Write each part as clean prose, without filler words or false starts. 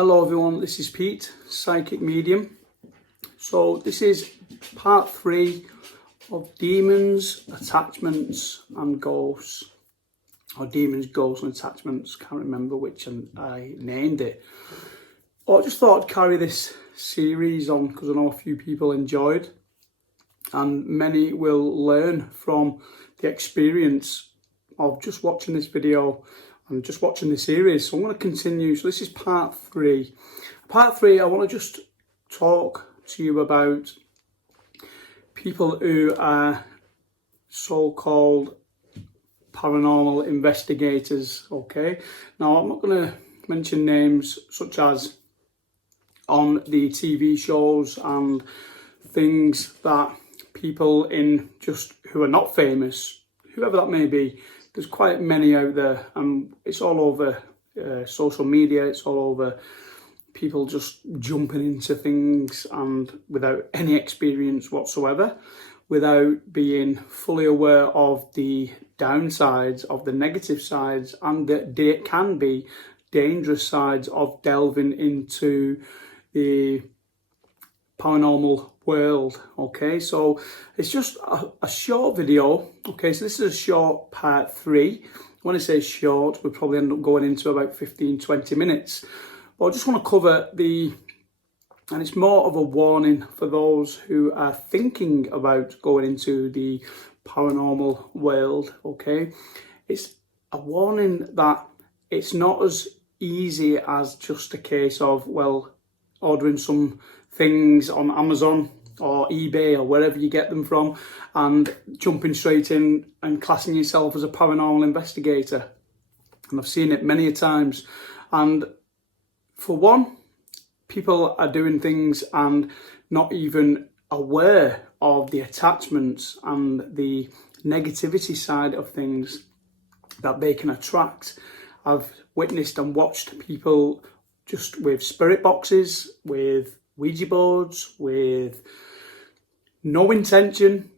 Hello everyone, this is Pete, Psychic Medium. So this is part 3 of Demons, Attachments and Ghosts. Or Demons, Ghosts and Attachments, can't remember which I named it. I just thought I'd carry this series on because I know a few people enjoyed and many will learn from the experience of just watching this video and just watching the series. So I'm going to continue. So this is part 3. Part 3, I want to just talk to you about people who are so-called paranormal investigators, okay? Now, I'm not going to mention names such as on the TV shows and things that people in just who are not famous, whoever that may be, there's quite many out there, and it's all over social media, it's all over people just jumping into things and without any experience whatsoever, without being fully aware of the downsides, of the negative sides, and that can be dangerous sides of delving into the paranormal world. Okay, so it's just a short video. Okay, so this is a short part 3. When I say short, we'll probably end up going into about 15-20 minutes. But I just want to cover and it's more of a warning for those who are thinking about going into the paranormal world. Okay, it's a warning that it's not as easy as just a case of, well, ordering some things on Amazon or eBay or wherever you get them from and jumping straight in and classing yourself as a paranormal investigator. And I've seen it many times. And for one, people are doing things and not even aware of the attachments and the negativity side of things that they can attract. I've witnessed and watched people just with spirit boxes, with Ouija boards, with no intention,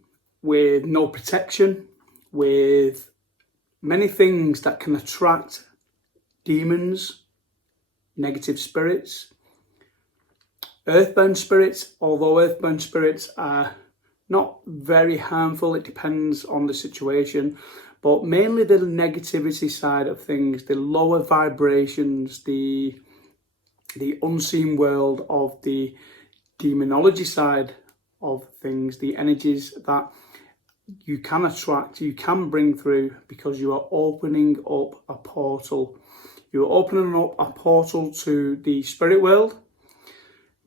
with no protection, with many things that can attract demons, negative spirits, earthbound spirits. Although earthbound spirits are not very harmful, it depends on the situation, but mainly the negativity side of things, the lower vibrations, the unseen world of the demonology side of things, the energies that you can attract, you can bring through, because you are opening up a portal. You're opening up a portal to the spirit world.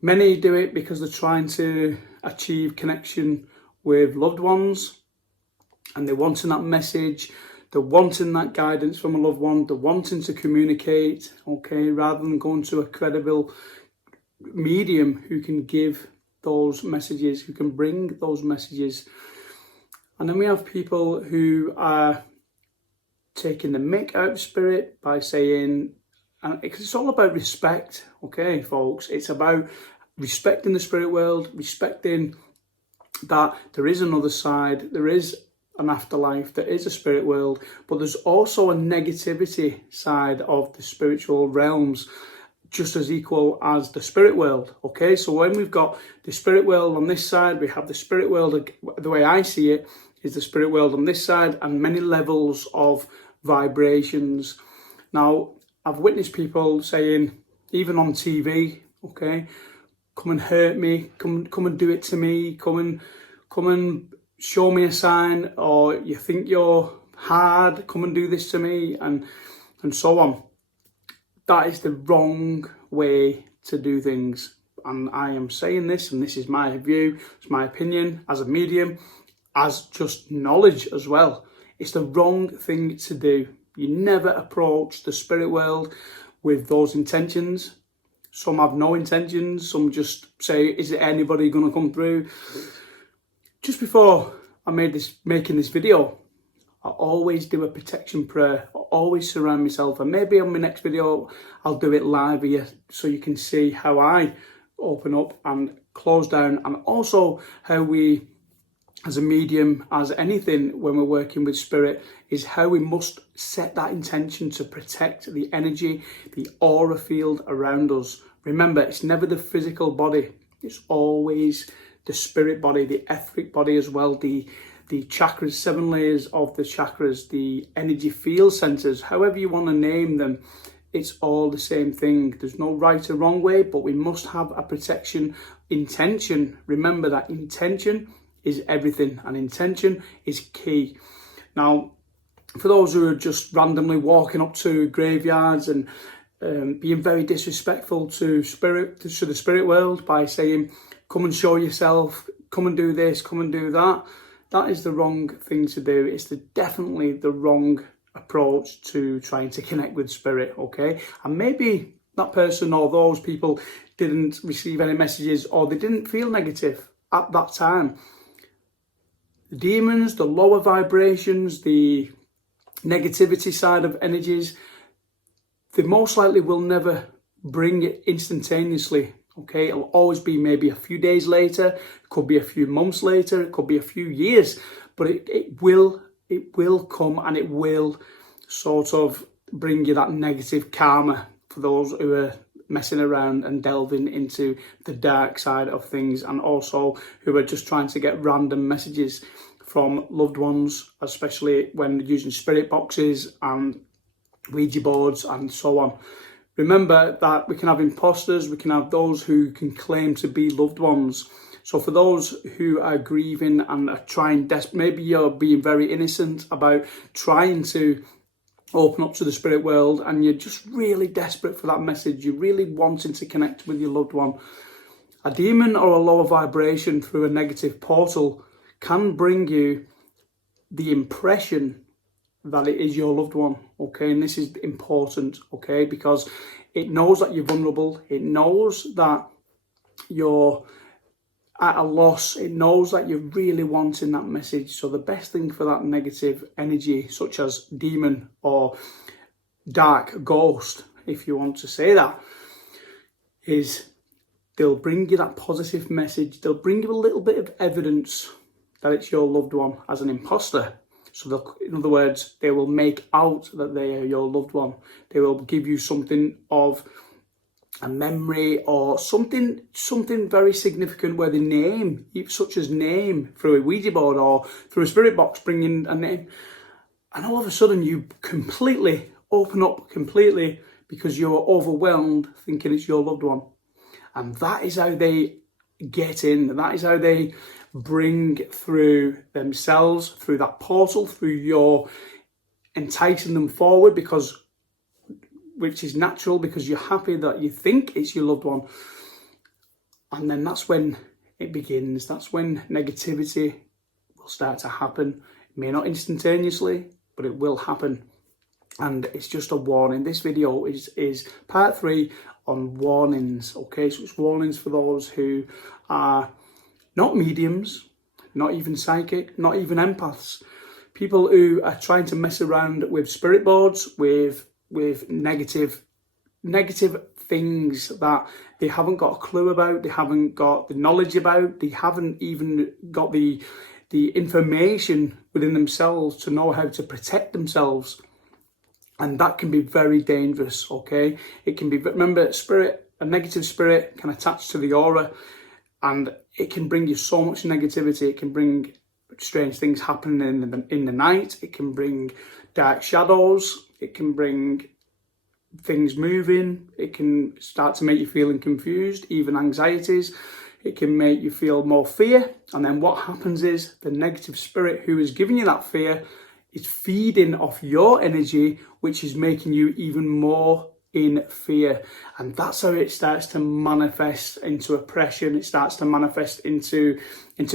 Many do it because they're trying to achieve connection with loved ones and they're wanting that message. They're wanting that guidance from a loved one. They're wanting to communicate, okay, rather than going to a credible medium who can give those messages, who can bring those messages. And then we have people who are taking the mick out of spirit by saying, and it's all about respect, okay, folks. It's about respecting the spirit world, respecting that there is another side, there is an afterlife, there is a spirit world, but there's also a negativity side of the spiritual realms, just as equal as the spirit world. Okay, so when we've got the spirit world on this side, we have the spirit world, the way I see it, is the spirit world on this side, and many levels of vibrations. Now, I've witnessed people saying, even on TV, okay, come and hurt me, come and do it to me, come and show me a sign, or you think you're hard, come and do this to me, and so on. That is the wrong way to do things. And I am saying this, and this is my view, it's my opinion as a medium, as just knowledge as well. It's the wrong thing to do. You never approach the spirit world with those intentions. Some have no intentions, some just say, is it anybody going to come through? Just before I making this video, I always do a protection prayer. I always surround myself, and maybe on my next video I'll do it live here so you can see how I open up and close down, and also how we as a medium, as anything when we're working with spirit, is how we must set that intention to protect the energy, the aura field around us. Remember, it's never the physical body, it's always the spirit body, the etheric body as well, the chakras, 7 layers of the chakras, the energy field centers, however you want to name them. It's all the same thing. There's no right or wrong way, but we must have a protection intention. Remember that intention is everything, and intention is key. Now, for those who are just randomly walking up to graveyards and being very disrespectful to the spirit world by saying, come and show yourself, come and do this, come and do that, that is the wrong thing to do. It's definitely the wrong approach to trying to connect with spirit, okay? And maybe that person or those people didn't receive any messages, or they didn't feel negative at that time. The demons, the lower vibrations, the negativity side of energies, they most likely will never bring it instantaneously, okay? It'll always be maybe a few days later, it could be a few months later, it could be a few years, but it will come, and it will sort of bring you that negative karma for those who are messing around and delving into the dark side of things, and also who are just trying to get random messages from loved ones, especially when using spirit boxes and Ouija boards and so on. Remember that we can have imposters, we can have those who can claim to be loved ones. So for those who are grieving and are trying, maybe you're being very innocent about trying to open up to the spirit world, and you're just really desperate for that message, you're really wanting to connect with your loved one. A demon or a lower vibration through a negative portal can bring you the impression that it is your loved one, okay? And this is important, okay? Because it knows that you're vulnerable, it knows that you're at a loss, it knows that you're really wanting that message. So the best thing for that negative energy, such as demon or dark ghost, if you want to say that, is they'll bring you that positive message. They'll bring you a little bit of evidence that it's your loved one as an imposter. So in other words, they will make out that they are your loved one. They will give you something of a memory or something very significant where the name, such as name through a Ouija board or through a spirit box, bringing a name, and all of a sudden you completely open up completely because you're overwhelmed thinking it's your loved one. And that is how they get in. That is how they bring through themselves, through that portal, through your enticing them forward, which is natural because you're happy that you think it's your loved one. And then that's when it begins. That's when negativity will start to happen. It may not instantaneously, but it will happen. And it's just a warning. This video is part 3 on warnings, okay? So it's warnings for those who are not mediums, not even psychic, not even empaths. People who are trying to mess around with spirit boards, with negative things that they haven't got a clue about, they haven't got the knowledge about, they haven't even got the information within themselves to know how to protect themselves. And that can be very dangerous, okay? It can be, remember, a negative spirit can attach to the aura, and it can bring you so much negativity. It can bring strange things happening in the night. It can bring dark shadows. It can bring things moving. It can start to make you feeling confused, even anxieties. It can make you feel more fear. And then what happens is the negative spirit who is giving you that fear is feeding off your energy, which is making you even more in fear. And that's how it starts to manifest into oppression. It starts to manifest into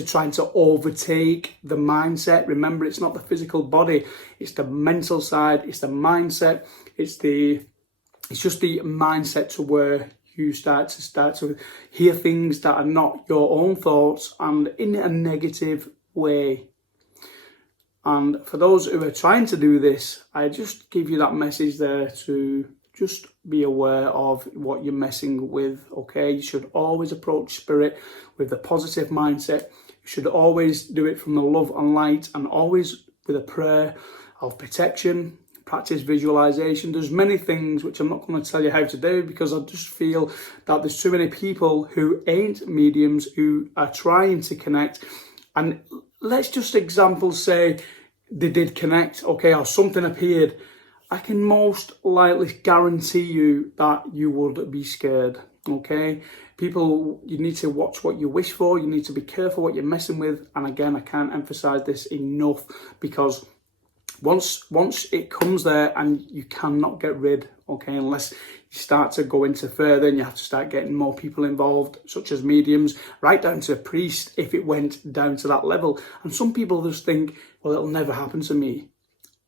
trying to overtake the mindset. Remember, it's not the physical body, it's the mental side, it's the mindset, it's just the mindset to where you start to hear things that are not your own thoughts and in a negative way. And for those who are trying to do this, I just give you that message there to just be aware of what you're messing with, okay? You should always approach spirit with a positive mindset. You should always do it from the love and light, and always with a prayer of protection. Practice visualization. There's many things which I'm not going to tell you how to do, because I just feel that there's too many people who ain't mediums who are trying to connect. And let's just examples say they did connect, okay, or something appeared. I can most likely guarantee you that you would be scared, okay? People, you need to watch what you wish for. You need to be careful what you're messing with. And again, I can't emphasize this enough, because once it comes there, and you cannot get rid, okay, unless you start to go into further and you have to start getting more people involved, such as mediums, right down to a priest, if it went down to that level. And some people just think, well, it'll never happen to me,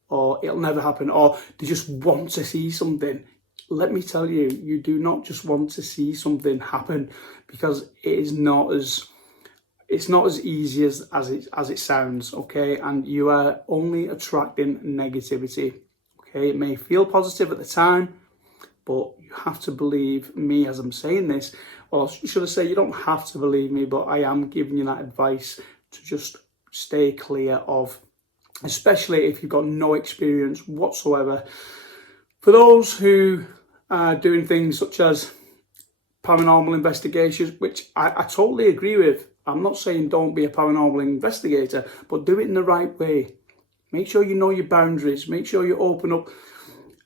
or it'll never happen, or they just want to see something. Let me tell you, you do not just want to see something happen, because it's not as easy as it sounds, okay? And you are only attracting negativity, okay? It may feel positive at the time, but you have to believe me as I'm saying this. Or should I say, you don't have to believe me, but I am giving you that advice to just stay clear of, especially if you've got no experience whatsoever. For those who are doing things such as paranormal investigations, which I totally agree with. I'm not saying don't be a paranormal investigator, but do it in the right way. Make sure you know your boundaries. Make sure you open up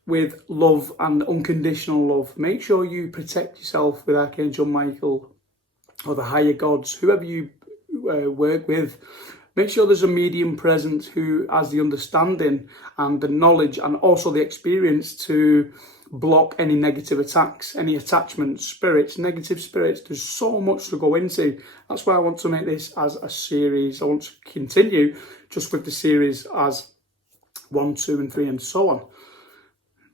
with love and unconditional love. Make sure you protect yourself with Archangel Michael or the higher gods, whoever you work with. Make sure there's a medium present who has the understanding and the knowledge and also the experience to block any negative attacks, any attachments, spirits, negative spirits. There's so much to go into. That's why I want to make this as a series. I want to continue just with the series as 1, 2 and 3 and so on.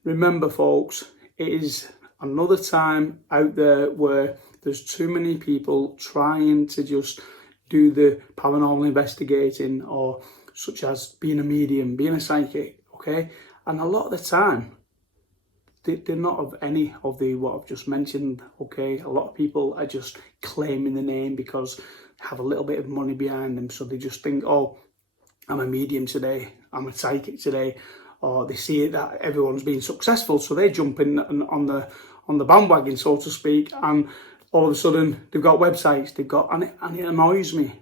Remember, folks, it is another time out there where there's too many people trying to just do the paranormal investigating, or such as being a medium, being a psychic, okay? And a lot of the time, they're not of any of the what I've just mentioned, okay? A lot of people are just claiming the name because they have a little bit of money behind them. So they just think, oh, I'm a medium today, I'm a psychic today, or they see that everyone's been successful, so they jump in on the bandwagon, so to speak, and all of a sudden they've got websites, and it annoys me,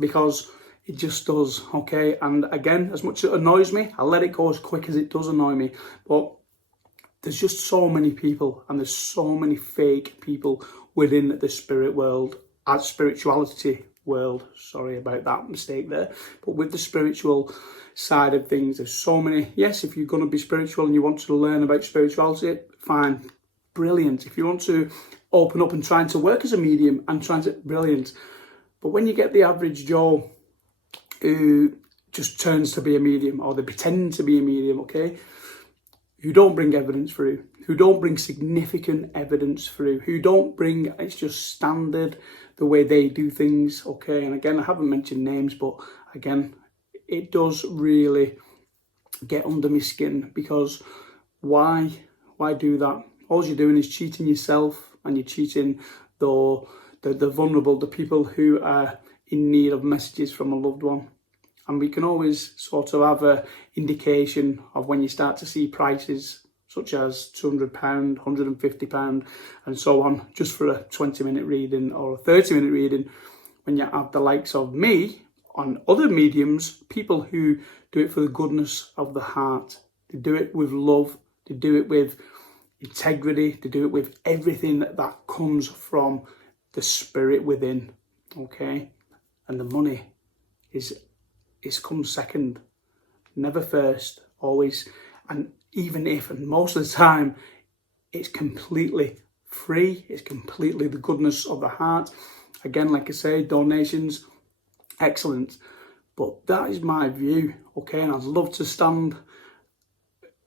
because it just does, okay? And again, as much as it annoys me, I let it go as quick as it does annoy me. But there's just so many people, and there's so many fake people within the spirit world, spirituality world. Sorry about that mistake there. But with the spiritual side of things, there's so many. Yes, if you're going to be spiritual and you want to learn about spirituality, fine, brilliant. If you want to open up and trying to work as a medium and brilliant. But when you get the average Joe who just turns to be a medium, or they pretend to be a medium, okay, who don't bring evidence through, who don't bring significant evidence through, who don't bring, it's just standard the way they do things, okay? And again, I haven't mentioned names, but again, it does really get under my skin, because why do that? All you're doing is cheating yourself, and you're cheating the vulnerable, the people who are in need of messages from a loved one. And we can always sort of have an indication of when you start to see prices such as £200, £150 and so on, just for a 20-minute reading or a 30-minute reading, when you have the likes of me and other mediums, people who do it for the goodness of the heart. They do it with love, they do it with integrity, they do it with everything that comes from the spirit within, okay? And the money comes second, never first, always. And even if, and most of the time, it's completely free, it's completely the goodness of the heart. Again, like I say, donations, excellent. But that is my view, okay? And I'd love to stand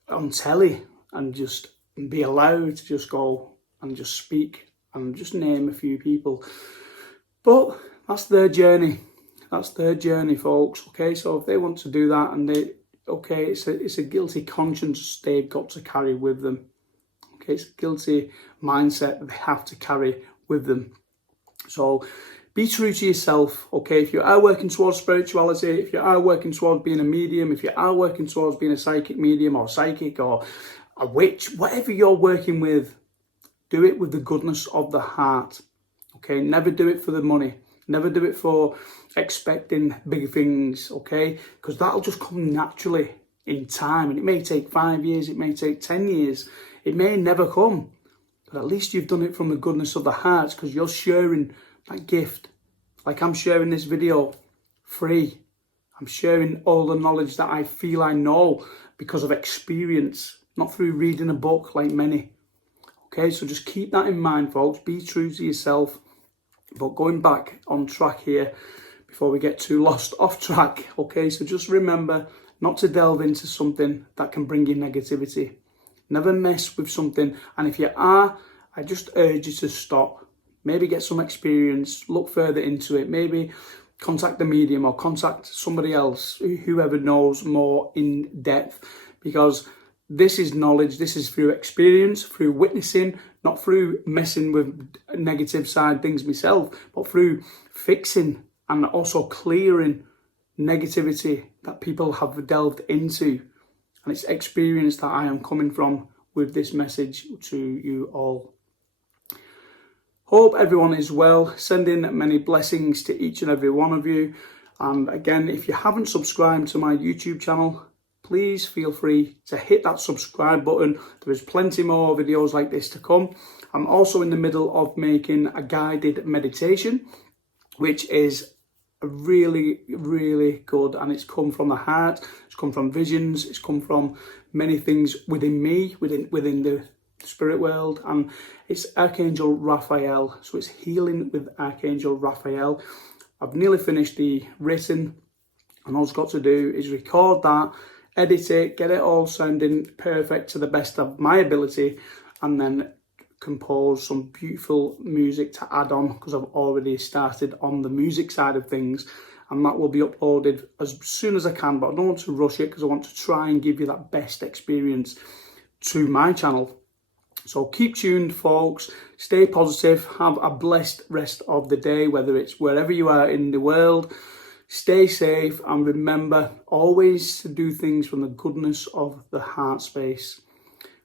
on telly and just be allowed to just go and just speak and just name a few people. But that's their journey. That's their journey, folks, okay? So if they want to do that, and it's a guilty conscience they've got to carry with them, Okay, it's a guilty mindset that they have to carry with them. So be true to yourself, okay? If you are working towards spirituality, if you are working towards being a medium, if you are working towards being a psychic medium or psychic or a witch, whatever you're working with, do it with the goodness of the heart, okay? Never do it for the money. Never do it for expecting big things, okay? Because that'll just come naturally in time. And it may take 5 years, it may take 10 years, it may never come. But at least you've done it from the goodness of the heart, because you're sharing that gift. Like I'm sharing this video free. I'm sharing all the knowledge that I feel I know because of experience, not through reading a book like many. Okay, so just keep that in mind, folks. Be true to yourself. But going back on track here, before we get too lost off track, okay, so just remember not to delve into something that can bring you negativity. Never mess with something. And if you are, I just urge you to stop. Maybe get some experience, look further into it, maybe contact the medium or contact somebody else, whoever knows more in depth, because this is knowledge, this is through experience, through witnessing, not through messing with negative side things myself, but through fixing and also clearing negativity that people have delved into. And it's experience that I am coming from with this message to you all. Hope everyone is well. Sending many blessings to each and every one of you. And again, if you haven't subscribed to my YouTube channel, please feel free to hit that subscribe button. There is plenty more videos like this to come. I'm also in the middle of making a guided meditation, which is really, really good. And it's come from the heart. It's come from visions. It's come from many things within me, within the spirit world, and it's Archangel Raphael. So it's healing with Archangel Raphael. I've nearly finished the written, and all I've got to do is record that, edit it, get it all sounding perfect to the best of my ability, and then compose some beautiful music to add on, because I've already started on the music side of things, and that will be uploaded as soon as I can. But I don't want to rush it, because I want to try and give you that best experience to my channel. So keep tuned, folks. Stay positive. Have a blessed rest of the day, whether it's wherever you are in the world. Stay safe, and remember always to do things from the goodness of the heart space.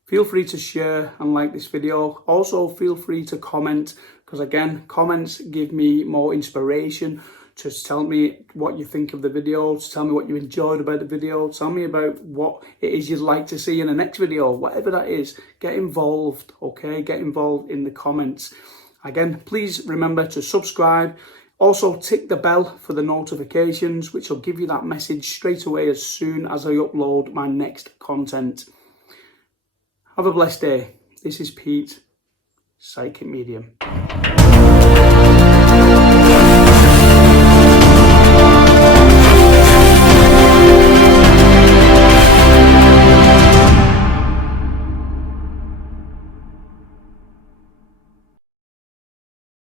Feel free to share and like this video. Also, feel free to comment, because again, comments give me more inspiration to tell me what you think of the video, to tell me what you enjoyed about the video, tell me about what it is you'd like to see in the next video, whatever that is. Get involved, okay? Get involved in the comments. Again, please remember to subscribe. Also, tick the bell for the notifications, which will give you that message straight away as soon as I upload my next content. Have a blessed day. This is Pete, Psychic Medium.